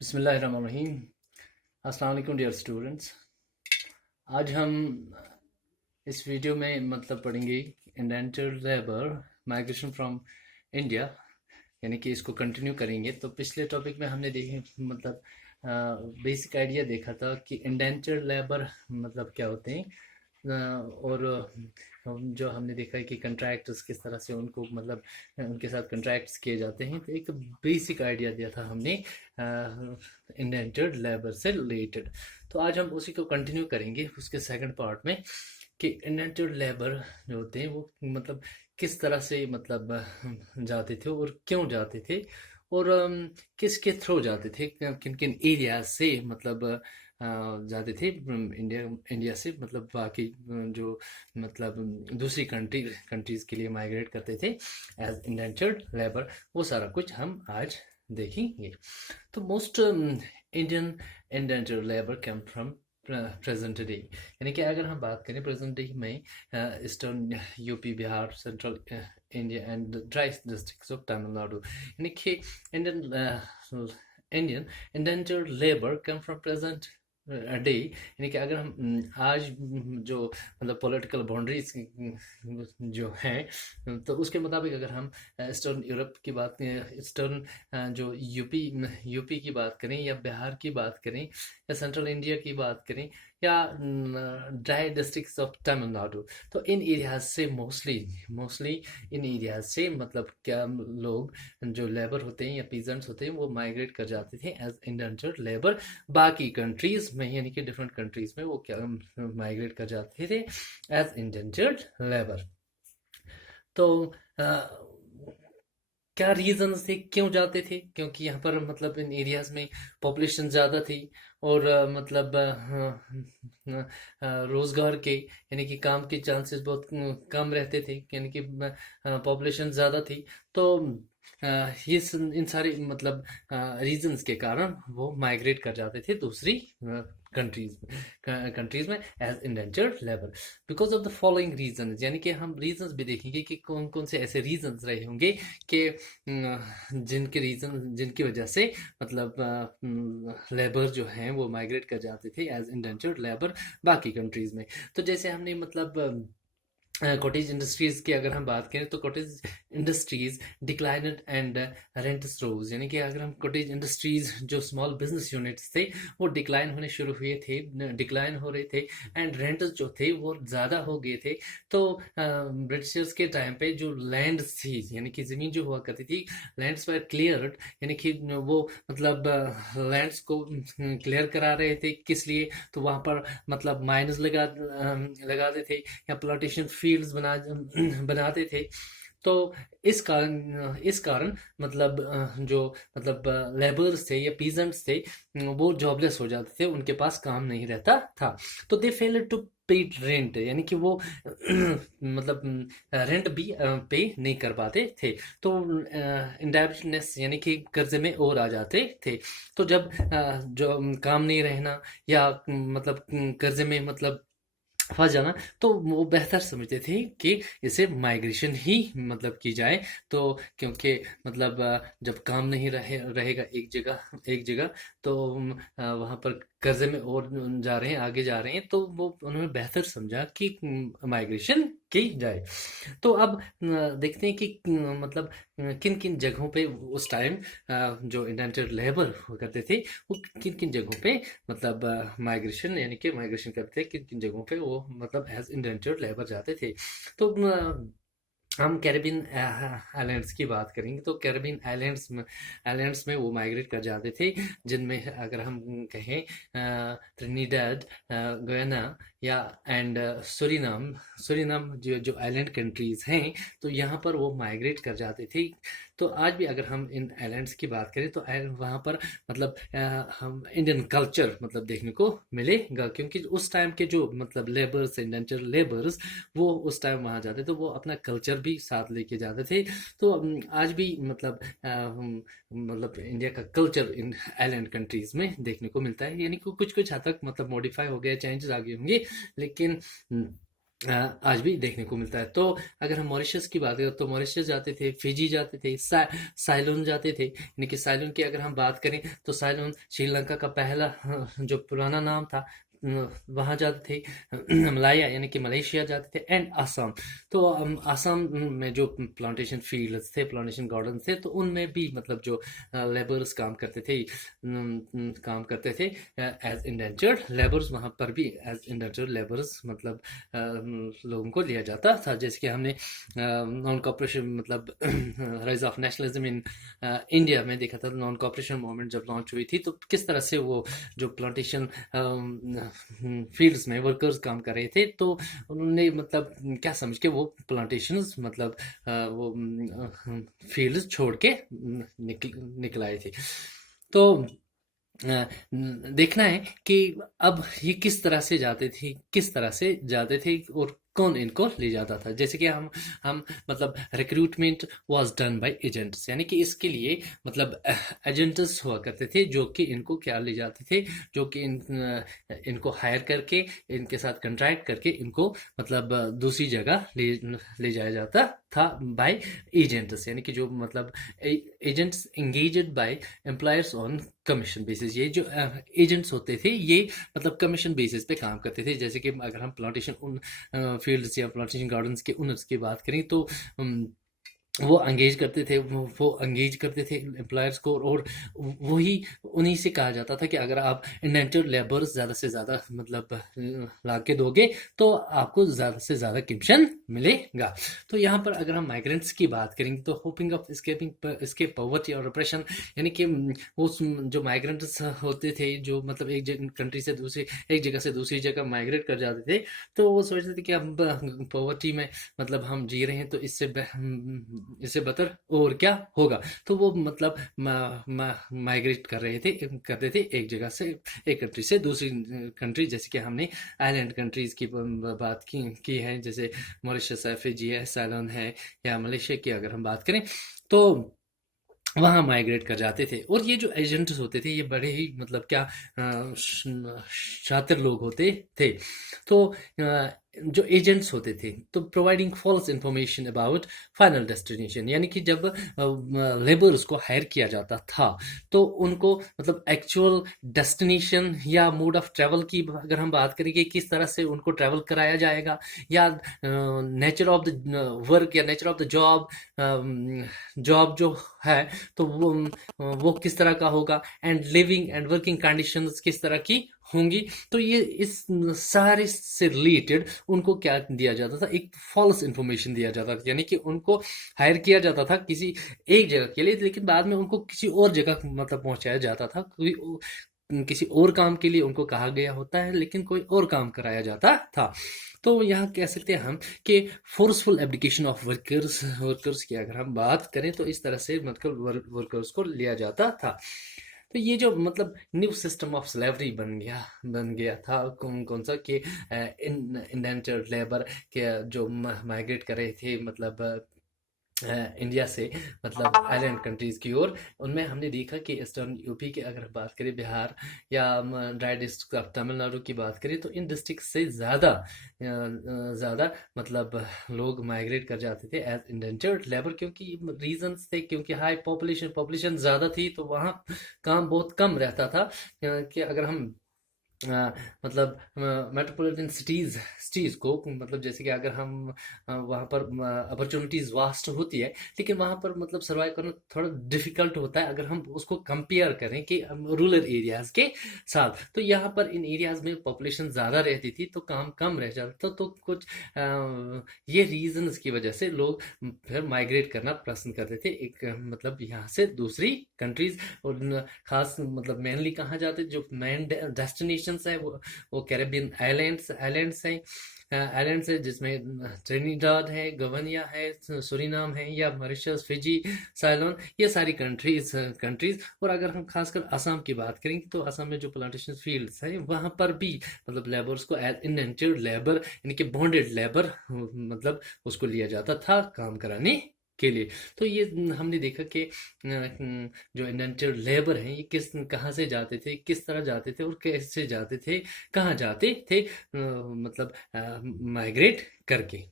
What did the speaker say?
बिस्मिल्लाहिर्रहमानिर्रहीम। अस्सलाम वालेकुम डियर स्टूडेंट्स। आज हम इस वीडियो में पढ़ेंगे indentured labour migration from India, यानी कि इसको कंटिन्यू करेंगे। तो पिछले टॉपिक में हमने देखे बेसिक आइडिया देखा था कि इंडेंचर्ड लेबर क्या होते हैं। और जो हमने देखा है कि कंट्रैक्ट्स किस तरह से उनको उनके साथ कंट्रैक्ट्स किए जाते हैं। तो एक बेसिक आइडिया दिया था हमने इंडेंचर्ड लेबर से रिलेटेड। तो आज हम उसी को कंटिन्यू करेंगे उसके सेकंड पार्ट में कि इंडेंचर्ड लेबर जो होते हैं वो किस तरह से जाते थे और क्यों जाते थे, और किसके थ्रू जाते थे, किन किन एरिया से जाते थे इंडिया इंडिया से बाकी जो दूसरी कंट्रीज के लिए माइग्रेट करते थे एज इंडेंचर्ड लेबर। वो सारा कुछ हम आज देखेंगे। तो most Indian indentured labour come from present day, यानी कि अगर हम बात करें प्रेजेंट डे में eastern UP, Bihar, central India and dry districts of Tamil Nadu, यानी कि Indian Indian indentured labour come from present day, यानी कि अगर हम आज जो पॉलिटिकल बाउंड्रीज जो हैं, तो उसके मुताबिक अगर हम ईस्टर्न यूरोप की बात, ईस्टर्न जो यूपी की बात करें, या बिहार की बात करें, या सेंट्रल इंडिया की बात करें, या ड्राई डिस्ट्रिक्ट्स ऑफ तमिलनाडु, तो इन एरियाज से मोस्टली इन एरियाज से क्या लोग जो लेबर होते हैं या पीजेंट्स होते हैं वो माइग्रेट कर जाते थे एज इंडेंचर्ड लेबर बाकी कंट्रीज में, यानी कि डिफरेंट कंट्रीज में वो क्या माइग्रेट कर जाते थे एज इंडेंचर्ड लेबर। तो क्या रीजंस थे क्यों जाते थे? क्योंकि यहाँ पर इन एरियाज में पॉपुलेशन ज़्यादा थी, और रोजगार के यानी कि काम के चांसेस बहुत कम रहते थे, यानी कि पॉपुलेशन ज़्यादा थी। तो इन सारे रीजंस के कारण वो माइग्रेट कर जाते थे दूसरी कंट्रीज में as indentured labour because of the following reason, यानी कि हम रीजंस भी देखेंगे कि कौन कौन से ऐसे रीजंस रहे होंगे कि जिनकी वजह से लेबर जो हैं वो माइग्रेट कर जाते थे एज इंडेंचर्ड लेबर बाकी कंट्रीज में। तो जैसे हमने कॉटेज इंडस्ट्रीज की अगर हम बात करें तो कॉटेज इंडस्ट्रीज डिक्लाइनड एंड रेंट रोज, यानी कि अगर हम कॉटेज इंडस्ट्रीज जो स्मॉल बिजनेस यूनिट्स थे वो डिक्लाइन होने शुरू हुए थे, डिक्लाइन हो रहे थे, एंड रेंट जो थे वो ज़्यादा हो गए थे। तो ब्रिटिशर्स के टाइम पे जो लैंड थी, यानी कि ज़मीन जो हुआ करती थी, लैंड्स वर क्लियर्ड, यानी कि वो लैंड्स को क्लियर करा रहे थे। किस लिए? तो वहाँ पर माइनस लगाते थे या प्लांटेशन फील्ड्स बनाते थे। तो इस कारण जो लेबर्स थे या पीजेंट्स थे वो जॉबलेस हो जाते थे, उनके पास काम नहीं रहता था। तो दे फेल टू पे रेंट, यानी कि वो रेंट भी पे नहीं कर पाते थे। तो इंडेप्टनेस यानी कि कर्जे में और आ जाते थे। तो जब जो काम नहीं रहना या कर्जे में फंस जाना, तो वो बेहतर समझते थे कि इसे माइग्रेशन ही की जाए। तो क्योंकि जब काम नहीं रहेगा एक जगह, तो वहाँ पर कर्जे में और जा रहे हैं, आगे जा रहे हैं, तो वो उन्होंने बेहतर समझा कि माइग्रेशन की जाए। तो अब देखते हैं कि किन किन जगहों पे उस टाइम जो इंडेंचर्ड लेबर करते थे वो किन किन जगहों पे माइग्रेशन यानी कि माइग्रेशन करते थे, किन किन जगहों पे वो एज इंडेंचर्ड लेबर जाते थे। तो हम कैरेबियन आइलैंड्स की बात करेंगे। तो कैरेबियन आइलैंड्स में वो माइग्रेट कर जाते थे, जिनमें अगर हम कहें ट्रिनिडाड, गयाना या एंड सुरीनाम जो आइलैंड कंट्रीज हैं, तो यहाँ पर वो माइग्रेट कर जाते थे। तो आज भी अगर हम इन आइलैंड्स की बात करें तो वहाँ पर हम इंडियन कल्चर देखने को मिलेगा, क्योंकि उस टाइम के जो लेबर्स, इंडेंचर लेबर्स, वो उस टाइम वहाँ जाते तो वो अपना कल्चर भी साथ लेके जाते थे। तो आज भी इंडिया का कल्चर इन आइलैंड कंट्रीज में देखने को मिलता है, यानी कि कुछ कुछ हद तक मॉडिफाई हो गया, चेंजेस आ गए होंगे, लेकिन आज भी देखने को मिलता है। तो अगर हम मॉरिशस की बात करें तो मॉरिशस जाते थे, फिजी जाते थे, साइलोन जाते थे। यानी कि साइलोन की अगर हम बात करें तो साइलोन श्रीलंका का पहला जो पुराना नाम था, वहाँ जाते थे। मलाया यानी कि मलेशिया जाते थे, एंड असम। तो असम में जो प्लांटेशन फील्ड्स थे, प्लांटेशन गार्डन थे, तो उनमें भी मतलब जो लेबर्स काम करते थे एज इंडेंचर्ड लेबर्स, वहाँ पर भी एज इंडेंचर्ड लेबर्स मतलब लोगों को लिया जाता था। जैसे कि हमने नॉन कॉपरेशन मतलब rise of nationalism in India में देखा था। नॉन कॉपरेशन मूवमेंट जब लॉन्च हुई थी तो किस तरह से वो जो प्लांटेशन फील्ड्स में वर्कर्स काम कर रहे थे, तो उन्होंने मतलब क्या समझ के वो प्लांटेशंस मतलब वो फील्ड्स छोड़ के निकल आए थे। तो देखना है कि अब ये किस तरह से जाते थे और कौन इनको ले जाता था। जैसे कि हम मतलब recruitment was done by agents, यानी कि इसके लिए मतलब एजेंट्स हुआ करते थे जो कि इनको क्या ले जाते थे, जो कि इनको हायर करके, इनके साथ कंट्रैक्ट करके इनको मतलब दूसरी जगह ले जाया जाता था बाय एजेंट्स। यानी कि जो मतलब agents engaged by employers on commission basis. ये जो एजेंट्स होते थे ये मतलब कमीशन बेसिस पे काम करते थे। जैसे कि अगर हम प्लांटेशन उन फील्ड्स या प्लांटेशन गार्डन्स के ओनर्स की बात करें तो वो एंगेज करते थे एम्प्लॉयर्स को, और वही उन्हीं से कहा जाता था कि अगर आप इंडेंचर्ड लेबर्स ज़्यादा से ज़्यादा मतलब ला के दोगे तो आपको ज़्यादा से ज़्यादा कमीशन मिलेगा। तो यहाँ पर अगर हम माइग्रेंट्स की बात करेंगे तो होपिंग ऑफ एस्केप पॉवर्टी और ऑपरेशन, यानी कि वो जो माइग्रेंट्स होते थे जो मतलब एक जगह से दूसरी जगह माइग्रेट कर जाते थे, तो वो सोचते थे कि हम पॉवर्टी में मतलब हम जी रहे हैं तो इससे बेहतर और क्या होगा। तो वो मतलब माइग्रेट करते थे एक जगह से, एक कंट्री से दूसरी कंट्री। जैसे कि हमने आइलैंड कंट्रीज की बात की है, जैसे मॉरिशस है, फिजी है, सैलोन है, या मलेशिया की अगर हम बात करें तो वहाँ माइग्रेट कर जाते थे। और ये जो एजेंट्स होते थे ये बड़े ही मतलब क्या शातिर लोग होते थे। तो जो एजेंट्स होते थे तो providing false information about final destination, यानी कि जब लेबर्स को हायर किया जाता था तो उनको मतलब एक्चुअल डेस्टिनेशन या मोड ऑफ ट्रेवल की अगर हम बात करें कि किस तरह से उनको ट्रेवल कराया जाएगा, या नेचर ऑफ द वर्क या नेचर ऑफ द जॉब जो है तो वो किस तरह का होगा, and living and working conditions किस तरह की होंगी। तो ये इस सारे से रिलेटेड उनको क्या दिया जाता था, एक फॉल्स इंफॉर्मेशन दिया जाता था। यानी कि उनको हायर किया जाता था किसी एक जगह के लिए, लेकिन बाद में उनको किसी और जगह मतलब पहुंचाया जाता था। किसी और काम के लिए उनको कहा गया होता है लेकिन कोई और काम कराया जाता था। तो यहाँ कह सकते हैं हम कि फोर्सफुल एब्डिकेशन ऑफ वर्कर्स की अगर हम बात करें तो इस तरह से मतलब वर्कर्स को लिया जाता था। तो ये जो मतलब न्यू सिस्टम ऑफ स्लेवरी बन गया था कौन कौन सा कि इंडेंचर्ड लेबर के जो माइग्रेट कर रहे थे मतलब इंडिया से मतलब आइलैंड कंट्रीज की ओर। उनमें हमने देखा कि ईस्टर्न यूपी की अगर बात करें, बिहार या ड्राई डिस्ट्रिक्ट ऑफ तमिलनाडु की बात करें तो इन डिस्ट्रिक्ट से ज़्यादा मतलब लोग माइग्रेट कर जाते थे एज इंडेंचर्ड लेबर, क्योंकि रीजंस थे, क्योंकि हाई पॉपुलेशन ज़्यादा थी तो वहाँ काम बहुत कम रहता था। कि अगर हम अ, मतलब मेट्रोपॉलिटन सिटीज को मतलब जैसे कि अगर हम वहाँ पर अपॉर्चुनिटीज वास्ट होती है, लेकिन वहाँ पर मतलब सर्वाइव करना थोड़ा डिफिकल्ट होता है अगर हम उसको कंपेयर करें कि रूरल एरियाज के साथ। तो यहाँ पर इन एरियाज में पॉपुलेशन ज़्यादा रहती थी तो काम कम रह जाता था। तो कुछ ये रीजंस की वजह से लोग फिर माइग्रेट करना पसंद करते थे, एक मतलब यहाँ से दूसरी कंट्रीज। और खास मतलब मेनली कहाँ जाते, जो मेन डेस्टिनेशंस है वो कैरेबियन आइलैंड्स हैं। आइलैंड्स है जिसमें ट्रिनिडाद है, गवानिया है, सुरीनाम है, या मॉरिशस, फिजी, साइलोन, ये सारी कंट्रीज। और अगर हम खासकर असम की बात करेंगे तो असम में जो प्लांटेशन फील्ड्स हैं वहाँ पर भी मतलब लेबर्स को एज इंडेंचर्ड लेबर यानी कि बॉन्डेड लेबर मतलब उसको लिया जाता था काम कराने के लिए। तो ये हमने देखा कि जो इंडेंचर्ड लेबर हैं ये किस कहाँ से जाते थे, किस तरह जाते थे और कैसे जाते थे, कहाँ जाते थे, मतलब माइग्रेट करके।